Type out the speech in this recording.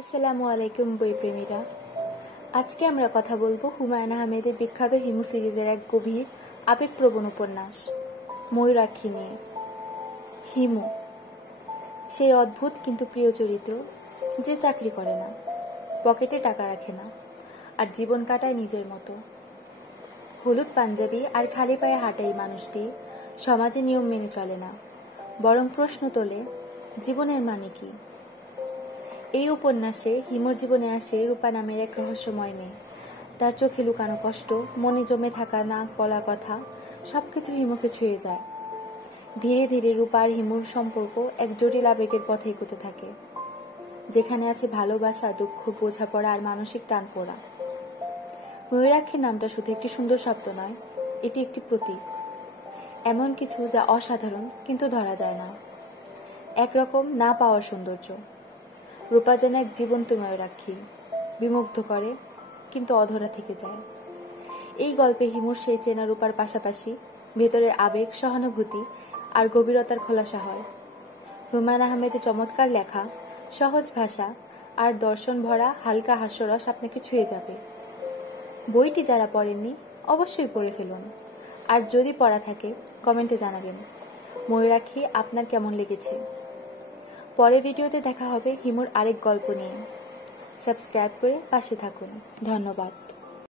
আসসালামু আলাইকুম বইপ্রেমীরা। আজকে আমরা কথা বলবো হুমায়ুন আহমেদের বিখ্যাত হিমু সিরিজের এক গভীর আবেগপ্রবণ উপন্যাস ময়ূরাক্ষী নিয়ে। হিমু সেই অদ্ভুত কিন্তু প্রিয় চরিত্র, যে চাকরি করে না, পকেটে টাকা রাখে না, আর জীবন কাটায় নিজের মতো। হলুদ পাঞ্জাবি আর খালি পায়ে হাঁটা এই মানুষটি সমাজে নিয়ম মেনে চলে না, বরং প্রশ্ন তোলে জীবনের মানে কি। এই উপন্যাসে হিমুর জীবনে আসে রূপা নামের এক রহস্যময় মেয়ে। তার চোখে লুকানো কষ্ট, মনে জমে থাকা না বলা কথা, সবকিছু হিমুকে ছুঁয়ে যায়। ধীরে ধীরে রূপা আর হিমুর সম্পর্ক এক জটিল আবেগের পথে এগোতে থাকে, যেখানে আছে ভালোবাসা, দুঃখ, বোঝাপড়া আর মানসিক টানপোড়া। ময়ূরাক্ষীর নামটা শুধু একটি সুন্দর শব্দ নয়, এটি একটি প্রতীক, এমন কিছু যা অসাধারণ কিন্তু ধরা যায় না, একরকম না পাওয়ার সৌন্দর্য। রূপা যেন এক জীবন্ত ময়ূরাক্ষী, বিমুগ্ধ করে কিন্তু অধরা থেকে যায়। এই গল্পে হিমুর সেই চেনা রূপার পাশাপাশি ভেতরের আবেগ, সহানুভূতি আর গভীরতার খোলাসা হয়। হুমায়ুন আহমেদের চমৎকার লেখা, সহজ ভাষা আর দর্শন ভরা হালকা হাস্যরস আপনাকে ছুঁয়ে যাবে। বইটি যারা পড়েননি অবশ্যই পড়ে ফেলুন, আর যদি পড়া থাকে কমেন্টে জানাবেন ময়ূরাক্ষী আপনার কেমন লেগেছে। পরের ভিডিওতে দেখা হবে হিমুর আরেক গল্প নিয়ে। সাবস্ক্রাইব করে পাশে থাকুন। ধন্যবাদ।